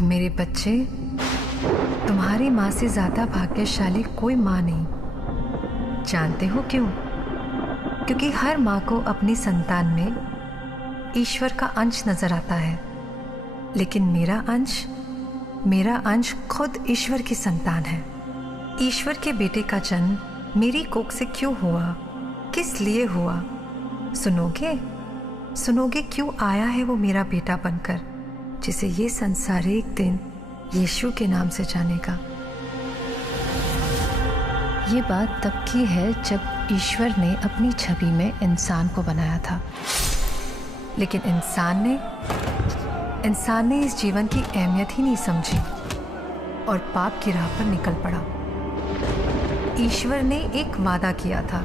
मेरे बच्चे, तुम्हारी माँ से ज्यादा भाग्यशाली कोई माँ नहीं। जानते हो क्यों? क्योंकि हर माँ को अपनी संतान में ईश्वर का अंश नजर आता है, लेकिन मेरा अंश खुद ईश्वर की संतान है। ईश्वर के बेटे का जन्म मेरी कोख से क्यों हुआ, किस लिए हुआ? सुनोगे क्यों आया है वो मेरा बेटा बनकर, जिसे ये संसार एक दिन यीशु के नाम से जानेगा। ये बात तब की है जब ईश्वर ने अपनी छवि में इंसान को बनाया था, लेकिन इंसान ने इस जीवन की अहमियत ही नहीं समझी और पाप की राह पर निकल पड़ा। ईश्वर ने एक वादा किया था,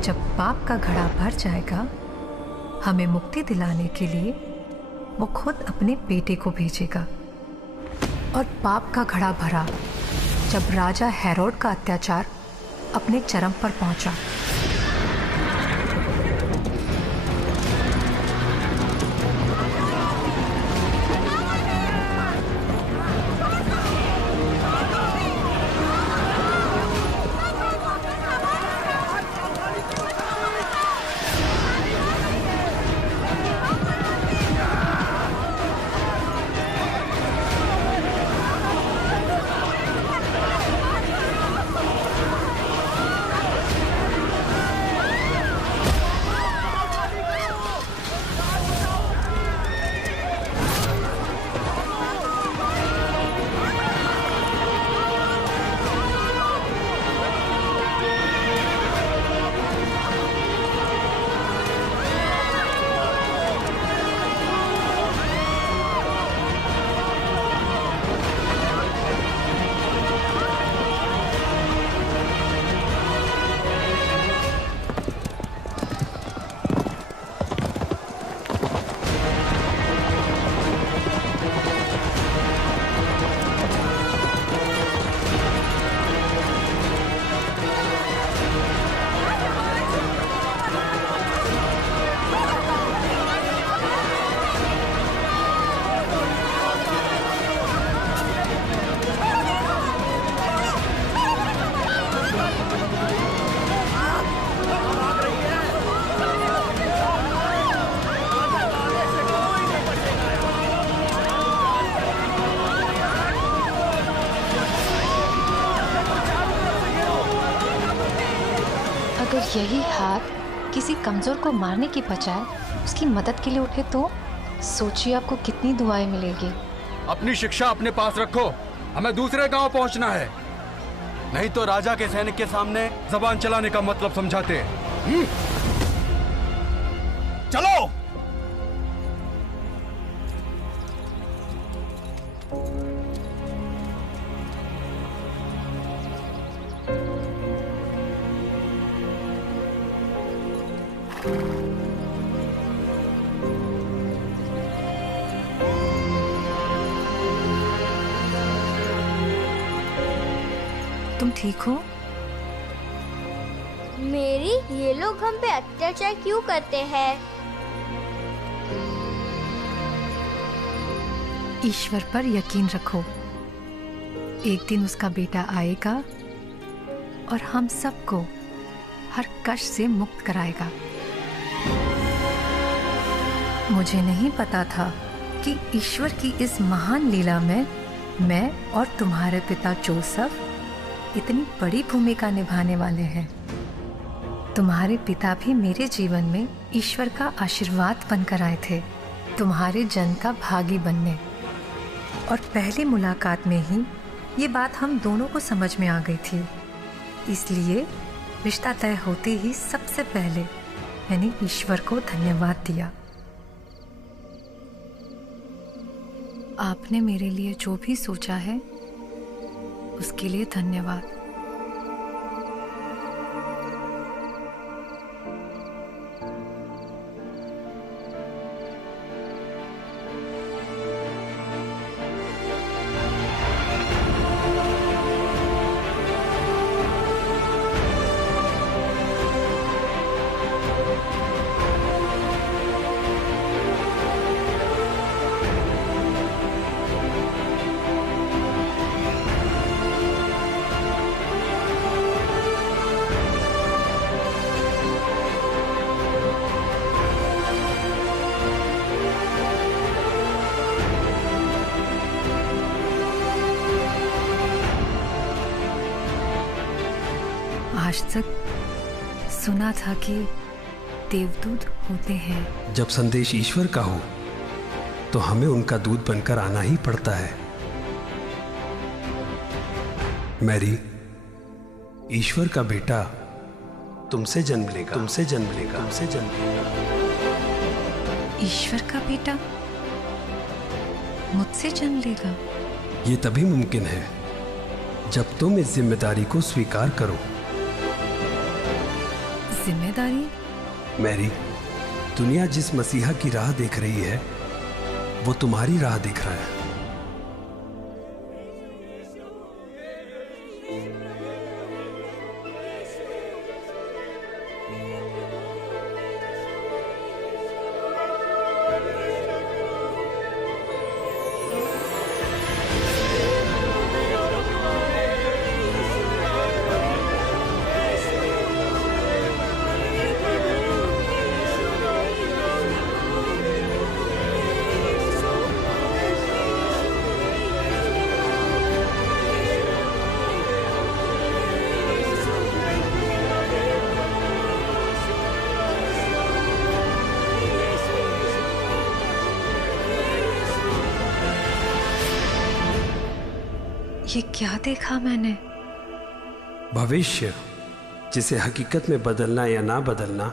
जब पाप का घड़ा भर जाएगा, हमें मुक्ति दिलाने के लिए वो खुद अपने बेटे को भेजेगा। और पाप का घड़ा भरा जब राजा हेरोड का अत्याचार अपने चरम पर पहुंचा। अगर यही हाथ किसी कमजोर को मारने की बजाय उसकी मदद के लिए उठे तो सोचिए आपको कितनी दुआएं मिलेगी। अपनी शिक्षा अपने पास रखो, हमें दूसरे गांव पहुंचना है, नहीं तो राजा के सैनिक के सामने जबान चलाने का मतलब समझाते हैं। चलो। तुम ठीक हो? मेरी, ये लोग हम पे अत्याचार क्यों करते हैं? ईश्वर पर यकीन रखो, एक दिन उसका बेटा आएगा और हम सबको हर कष्ट से मुक्त कराएगा। मुझे नहीं पता था कि ईश्वर की इस महान लीला में मैं और तुम्हारे पिता जोसेफ इतनी बड़ी भूमिका निभाने वाले हैं। तुम्हारे पिता भी मेरे जीवन में ईश्वर का आशीर्वाद बनकर आए थे, तुम्हारे जन्म का भागी बनने। और पहली मुलाकात में ही ये बात हम दोनों को समझ में आ गई थी, इसलिए रिश्ता तय होते ही सबसे पहले मैंने ईश्वर को धन्यवाद दिया। आपने मेरे लिए जो भी सोचा है उसके लिए धन्यवाद। आज तक सुना था कि देवदूत होते हैं। जब संदेश ईश्वर का हो तो हमें उनका दूत बनकर आना ही पड़ता है। मैरी, ईश्वर का बेटा तुमसे जन्म लेगा, तुमसे जन्म लेगा, तुमसे जन्म लेगा। ईश्वर का बेटा मुझसे जन्म लेगा? ये तभी मुमकिन है जब तुम इस जिम्मेदारी को स्वीकार करो। जिम्मेदारी? मैरी, दुनिया जिस मसीहा की राह देख रही है वो तुम्हारी राह देख रहा है। ये क्या देखा मैंने? भविष्य, जिसे हकीकत में बदलना या ना बदलना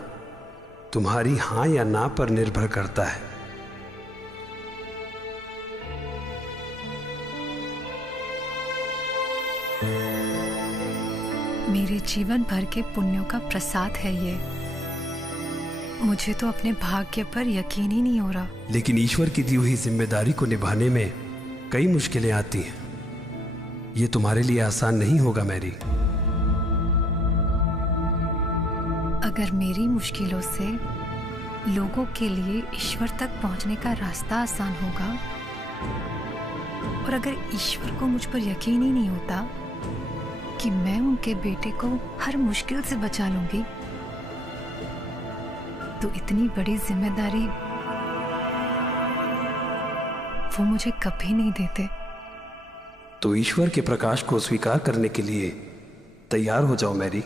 तुम्हारी हां या ना पर निर्भर करता है। मेरे जीवन भर के पुण्यों का प्रसाद है ये। मुझे तो अपने भाग्य पर यकीन ही नहीं हो रहा। लेकिन ईश्वर की दी हुई जिम्मेदारी को निभाने में कई मुश्किलें आती हैं। ये तुम्हारे लिए आसान नहीं होगा मैरी। अगर मेरी मुश्किलों से लोगों के लिए ईश्वर तक पहुंचने का रास्ता आसान होगा, और अगर ईश्वर को मुझ पर यकीन ही नहीं होता कि मैं उनके बेटे को हर मुश्किल से बचा लूंगी, तो इतनी बड़ी जिम्मेदारी वो मुझे कभी नहीं देते। तो ईश्वर के प्रकाश को स्वीकार करने के लिए तैयार हो जाओ मैरी।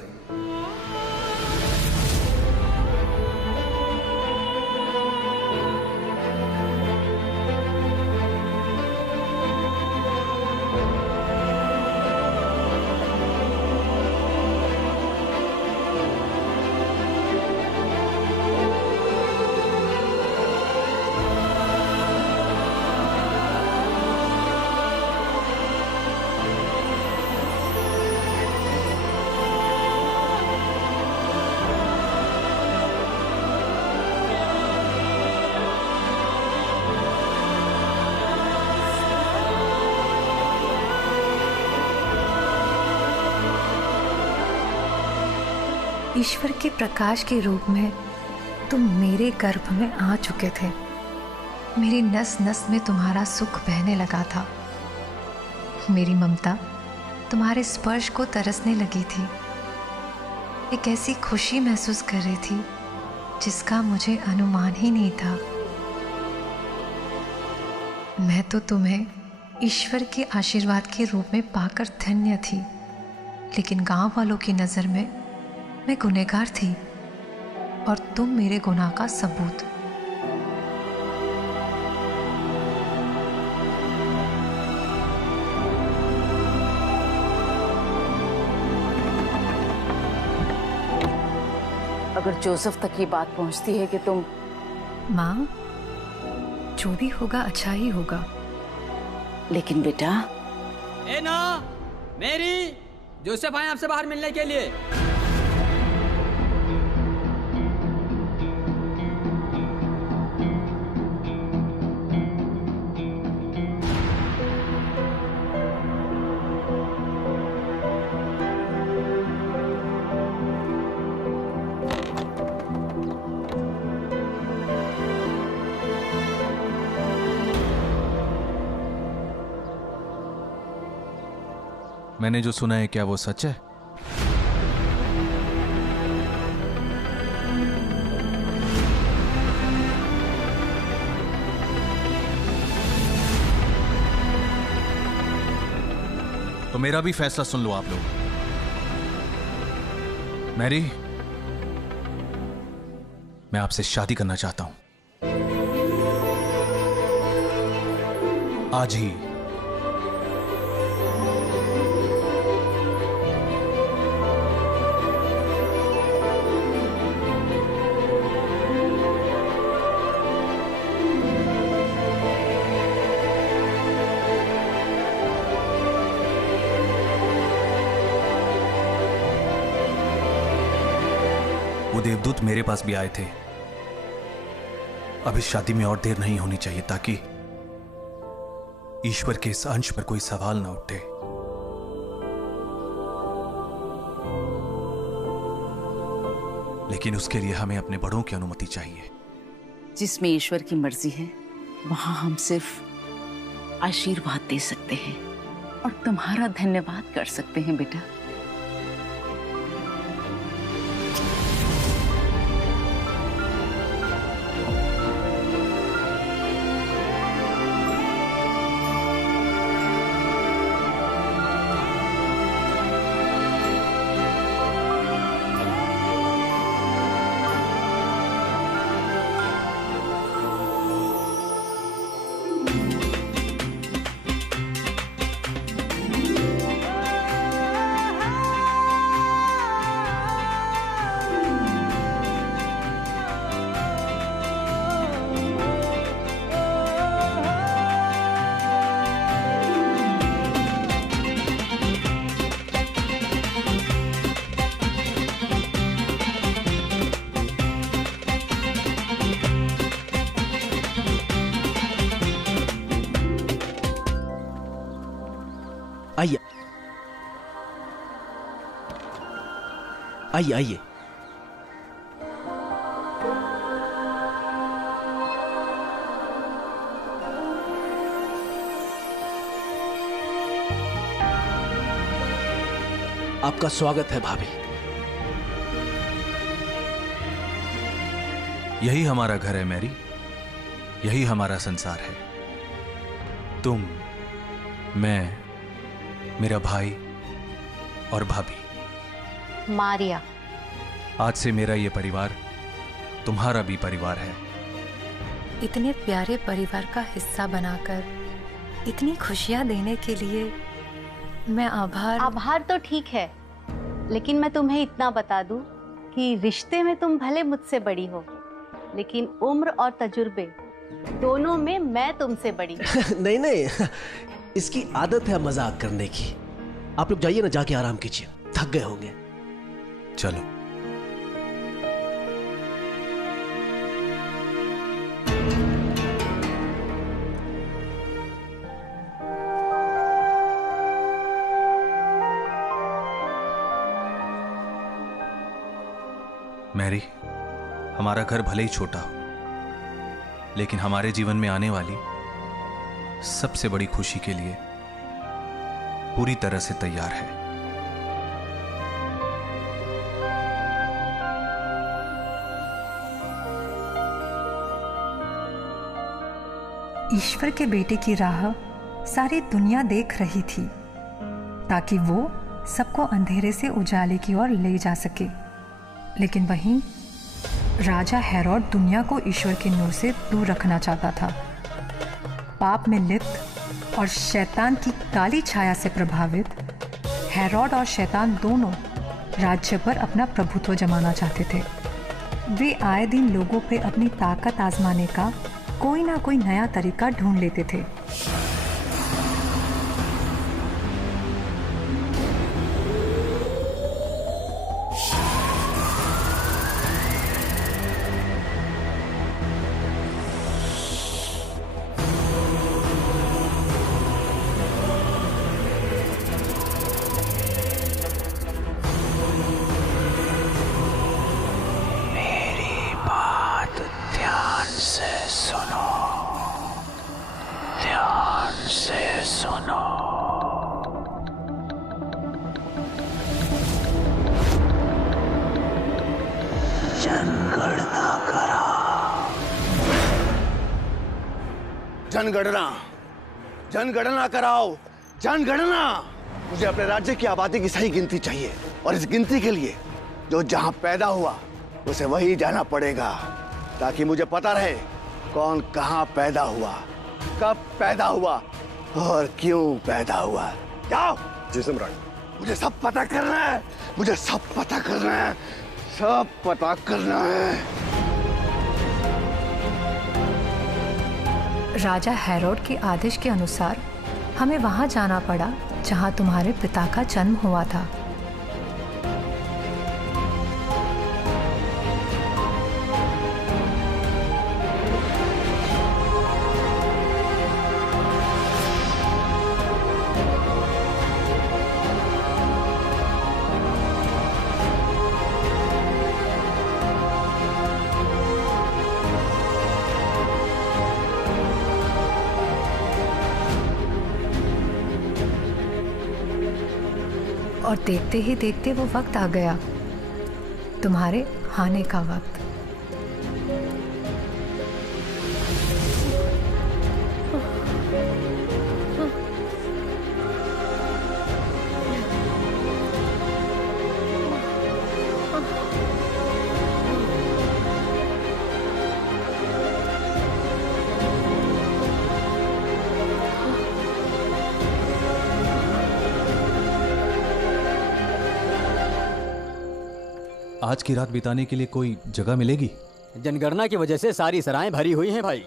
ईश्वर के प्रकाश के रूप में तुम मेरे गर्भ में आ चुके थे। मेरी नस नस में तुम्हारा सुख बहने लगा था। मेरी ममता तुम्हारे स्पर्श को तरसने लगी थी। एक ऐसी खुशी महसूस कर रही थी जिसका मुझे अनुमान ही नहीं था। मैं तो तुम्हें ईश्वर के आशीर्वाद के रूप में पाकर धन्य थी, लेकिन गांव वालों की नज़र में मैं गुनहगार थी और तुम मेरे गुनाह का सबूत। अगर जोसेफ तक ये बात पहुंचती है कि तुम... माँ, जो भी होगा अच्छा ही होगा। लेकिन बेटा... ए ना, मेरी, जोसेफ आए आपसे बाहर मिलने के लिए। मैंने जो सुना है क्या वो सच है? तो मेरा भी फैसला सुन लो आप लोग। मैरी, मैं आपसे शादी करना चाहता हूं, आज ही। वो देवदूत मेरे पास भी आए थे। अब इस शादी में और देर नहीं होनी चाहिए ताकि ईश्वर के इस अंश पर कोई सवाल ना उठे। लेकिन उसके लिए हमें अपने बड़ों की अनुमति चाहिए। जिसमें ईश्वर की मर्जी है वहां हम सिर्फ आशीर्वाद दे सकते हैं और तुम्हारा धन्यवाद कर सकते हैं बेटा। आइए आइए आइए। आपका स्वागत है भाभी। यही हमारा घर है मैरी, यही हमारा संसार है। तुम, मैं, मेरा भाई और भाभी। मारिया। आज से मेरा ये परिवार तुम्हारा भी परिवार है। इतने प्यारे परिवार का हिस्सा बनाकर इतनी खुशियां देने के लिए मैं आभार तो ठीक है, लेकिन मैं तुम्हें इतना बता दूं कि रिश्ते में तुम भले मुझसे बड़ी हो, लेकिन उम्र और तजुर्बे दोनों में मैं तुमसे बड़ी। नहीं नहीं, इसकी आदत है मजाक करने की। आप लोग जाइए ना, जाके आराम कीजिए, थक गए होंगे। चलो। मैरी, हमारा घर भले ही छोटा हो, लेकिन हमारे जीवन में आने वाली सबसे बड़ी खुशी के लिए पूरी तरह से तैयार है। ईश्वर के बेटे की राह सारी दुनिया देख रही थी ताकि वो सबको अंधेरे से उजाले की ओर ले जा सके, लेकिन वहीं राजा हेरोड दुनिया को ईश्वर के नूर से दूर रखना चाहता था। पाप में लिप्त और शैतान की काली छाया से प्रभावित हेरोड और शैतान दोनों राज्य पर अपना प्रभुत्व जमाना चाहते थे। वे आए दिन लोगों पे अपनी ताकत आजमाने का कोई ना कोई नया तरीका ढूंढ लेते थे। जनगणना कराओ, जनगणना। मुझे अपने राज्य की आबादी की सही गिनती चाहिए, और इस गिनती के लिए जो जहां पैदा हुआ उसे वही जाना पड़ेगा, ताकि मुझे पता रहे कौन कहां पैदा हुआ, कब पैदा हुआ और क्यों पैदा हुआ। जाओ। जी सम्राट। मुझे सब पता करना है, मुझे सब पता करना है, सब पता करना है। राजा हेरोड के आदेश के अनुसार हमें वहां जाना पड़ा जहां तुम्हारे पिता का जन्म हुआ था। और देखते ही देखते वो वक्त आ गया, तुम्हारे आने का वक्त। आज की रात बिताने के लिए कोई जगह मिलेगी? जनगणना की वजह से सारी सराहें भरी हुई हैं भाई।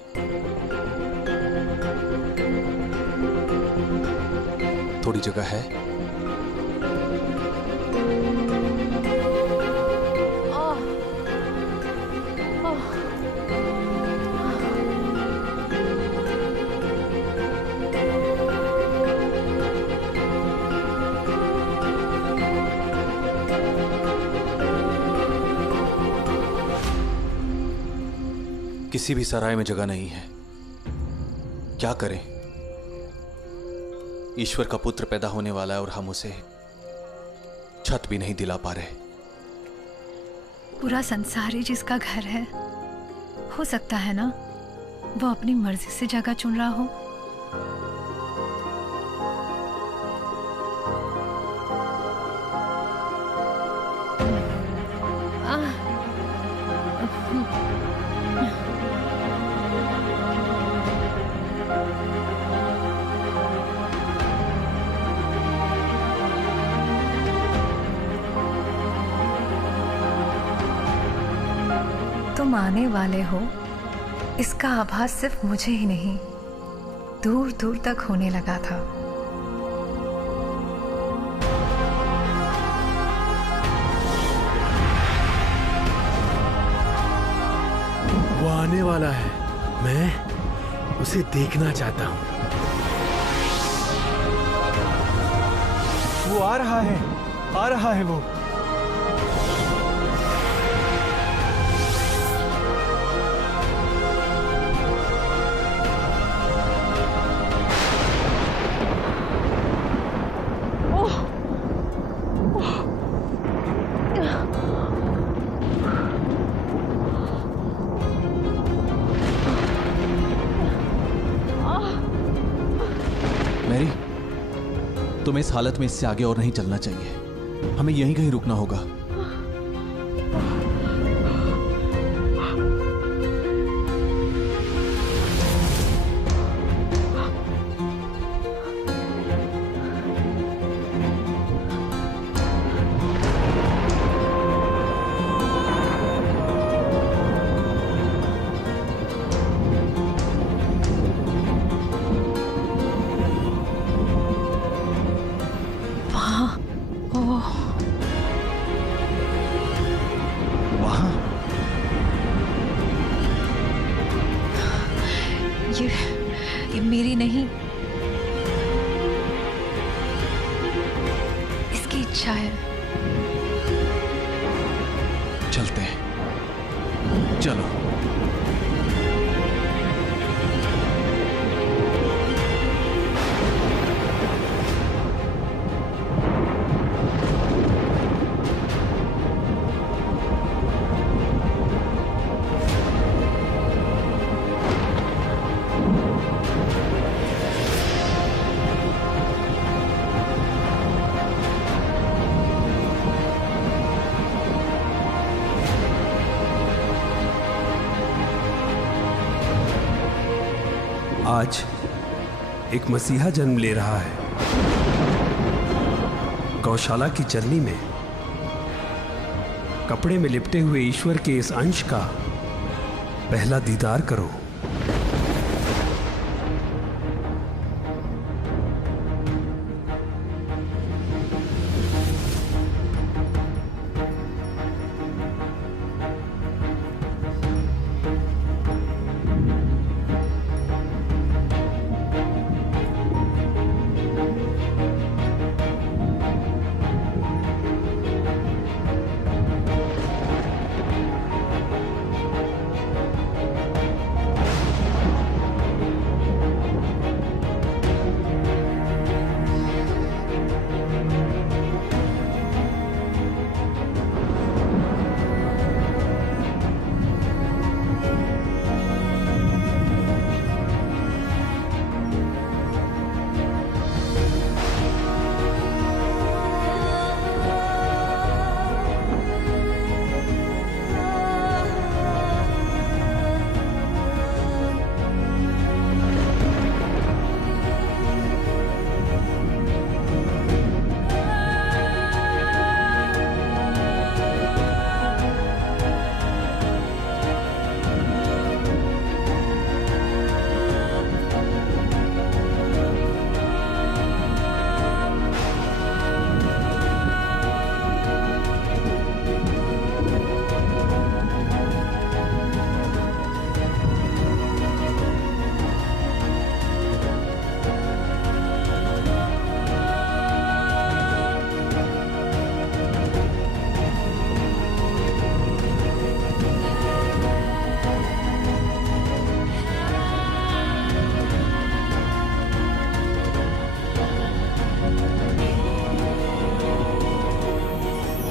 थोड़ी जगह है? किसी भी सराय में जगह नहीं है। क्या करें? ईश्वर का पुत्र पैदा होने वाला है और हम उसे छत भी नहीं दिला पा रहे। पूरा संसार ही जिसका घर है, हो सकता है ना वो अपनी मर्जी से जगह चुन रहा हो। तुम आने वाले हो, इसका आभास सिर्फ मुझे ही नहीं, दूर दूर तक होने लगा था। वो आने वाला है, मैं उसे देखना चाहता हूं। वो आ रहा है वो। मैरी, तुम्हें इस हालत में इससे आगे और नहीं चलना चाहिए। हमें यहीं कहीं रुकना होगा। ये मेरी नहीं, इसकी इच्छा है। चलते हैं, चलो। आज एक मसीहा जन्म ले रहा है। गौशाला की चलनी में कपड़े में लिपटे हुए ईश्वर के इस अंश का पहला दीदार करो।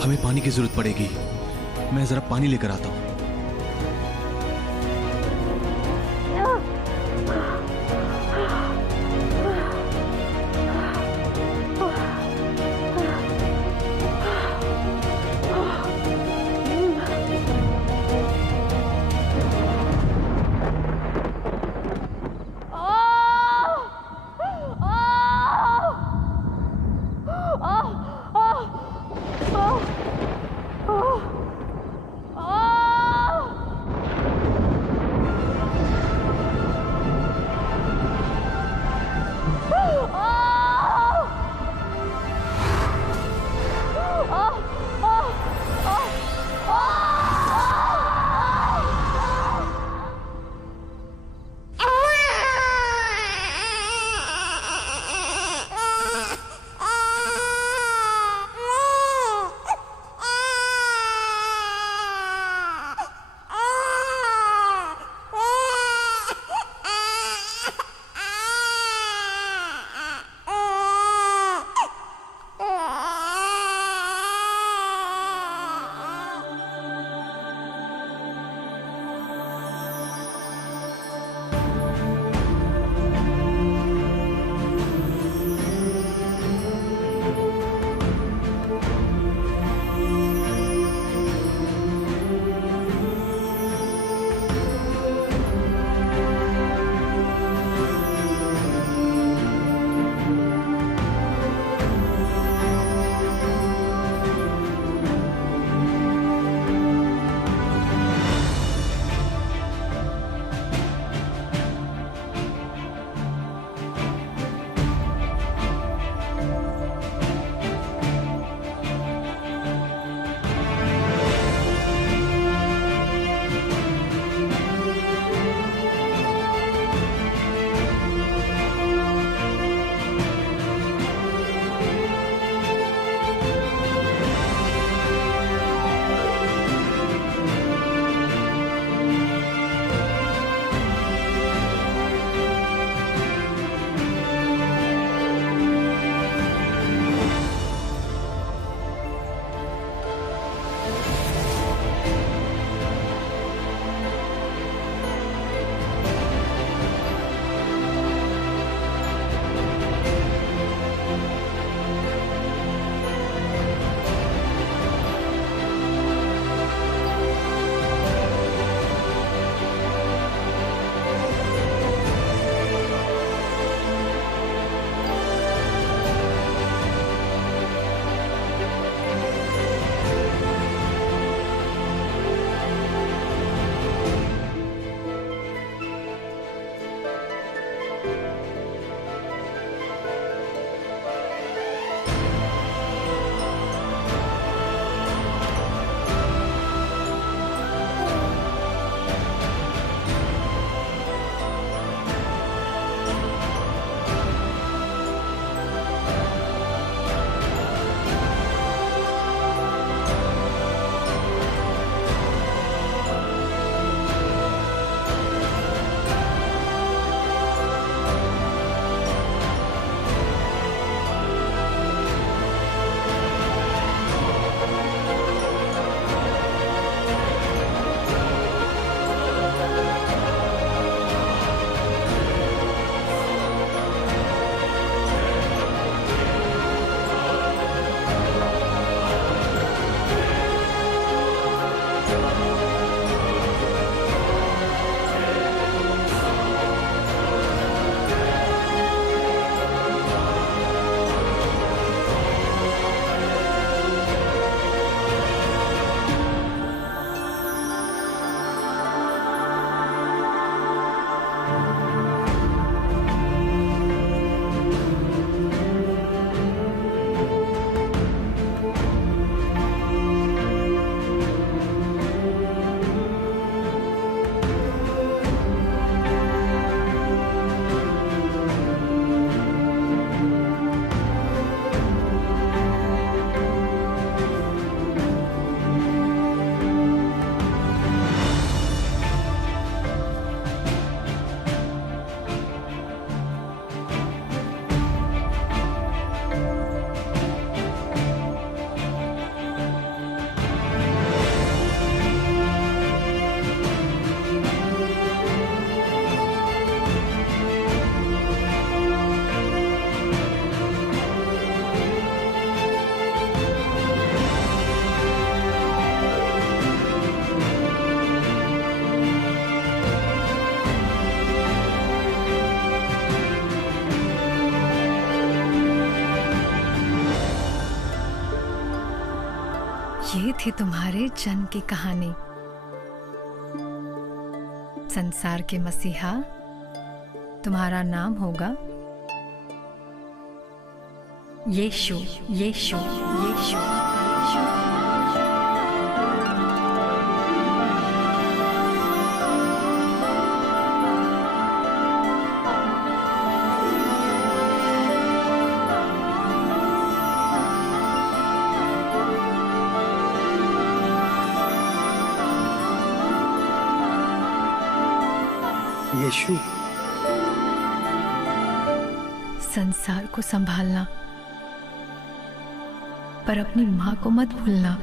हमें पानी की जरूरत पड़ेगी। मैं जरा पानी लेकर आता हूं। Oh! ये थी तुम्हारे जन्म की कहानी। संसार के मसीहा, तुम्हारा नाम होगा यीशु, यीशु, यीशु, यीशु। यीशु। संसार को संभालना, पर अपनी माँ को मत भूलना।